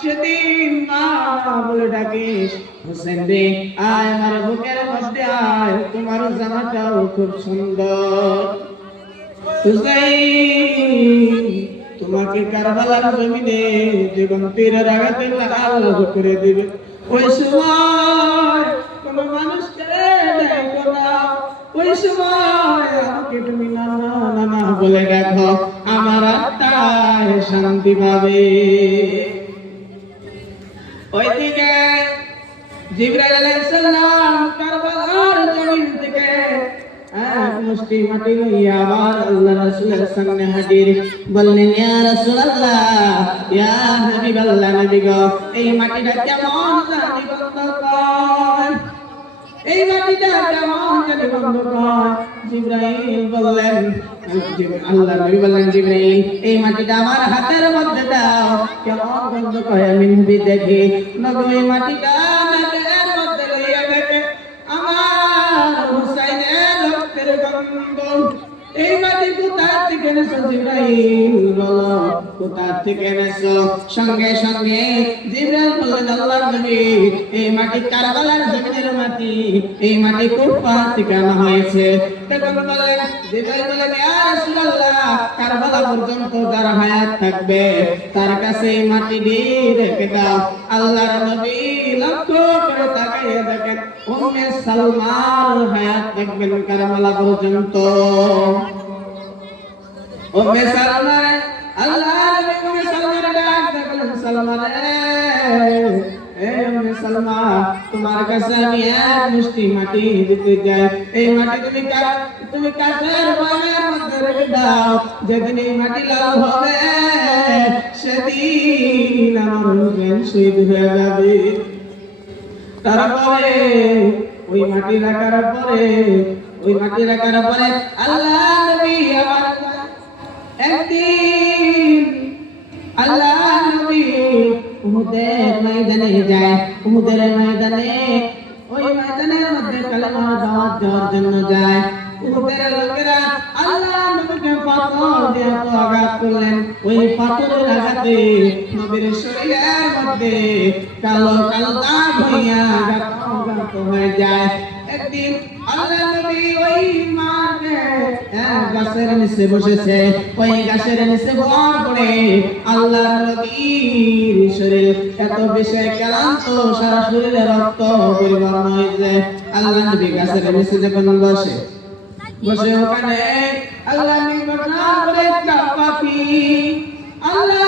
সেদিন মা বলে ডাকিস, হোসেন রে আয় আমার বুকের মধ্যে আয়, তোমার জামাটাও খুব সুন্দর। হুসাইন তোমাকে কারবালার জমিনে জীবন তীরের আঘাতে লাল করে দিবে। ওই সময় কোন মানুষকে দেখো না, ওই সময় আমাকে তুমি নানা নানা বলে দেখো, আমার আত্মায় শান্তি পাবে। ওইদিকে জিবরাইল আলাইহিস সালাম কারবালার জমিন থেকে এক মুষ্টি মাটি লইয়া আবার আল্লাহ রাসূলের সামনে হাজির। বললেন, ইয়া রাসূলুল্লাহ, ইয়া হাবিবাল্লাহ, নবী গো, এই মাটিটা কেমন জানি গন্ধ কয়, এই মাটিটা কেমন জানি গন্ধ কয়। জিবরাইল বললেন, আল্লাহ নবী বললেন, জিবরাইল এই মাটিটা আমার হাতের মধ্যে দাও, কেমন গন্ধ কয় আমি দেখি। নবী এই মাটিটা হাতের মধ্যে লইয়া দেখে আমার হুসাইনের রক্তের গন্ধ। এই মাটি কোথা থেকে এনেছো জিবরাইল, বলো কোথা থেকে এনেছো? সঙ্গে সঙ্গে জিবরাইল বললেন, আল্লাহর নবী এই মাটি কারবালার জমিনের মাটি, এই মাটি কুফা থেকে আনা হয়েছে। তখন বলেন জিবরাইল বলেন, ইয়া রাসূলুল্লাহ, কারবালা পর্যন্ত যারা হায়াত থাকবে তার কাছে এই মাটি দিয়ে রেখে দাও। আল্লাহর নবী লক্ষ্য করে তাকিয়ে দেখেন উম্মে সালমার হায়াত থাকবেন কারবালা পর্যন্ত। উম্মে সালমা, আল্লাহর নবী উম্মে সালমার ডাক দেখলেন, সালমা রে, এ উম্মে সালমা, তোমার কাছে আমি এক মুষ্টি মাটি দিতে যাই। এই মাটি তুমি কাঠের বয়ামের মধ্যে রেখে দাও। যেদিন এই মাটি লাল হবে সেদিন আমার হুসেন শহীদ হয়ে যাবে। তারপরে ওই মাটি রাখার পরে আল্লাহ নবী আমার একদিন আল্লাহ নবী উহুদের ময়দানে যায়। উহুদের ময়দানে, ওই ময়দানের মধ্যে কালেমা দাওয়াত দেওয়ার জন্য যায়। উহুদের লোকেরা আল্লাহ নবীকে পাথর দিয়ে আঘাত করলেন। ওই পাথরের আঘাতে নবীর শরীরের মধ্যে কালো কালো দাগ হইয়া আঘাত হয়ে যায়। একদিন আল্লাহ নবী ওই মাঠে গাছের নিচে বসেছে। ওই গাছের নিচে বর করে আল্লাহ নবীর শরীর এত বেশি ক্লান্ত, সারা শরীরে রক্ত পরিবহন হয়েছে। আল্লাহ নবী গাছের নিচে যখন বসে ওখানে আল্লাহ নবী ঘটনা করে একটা পাখি, আল্লাহ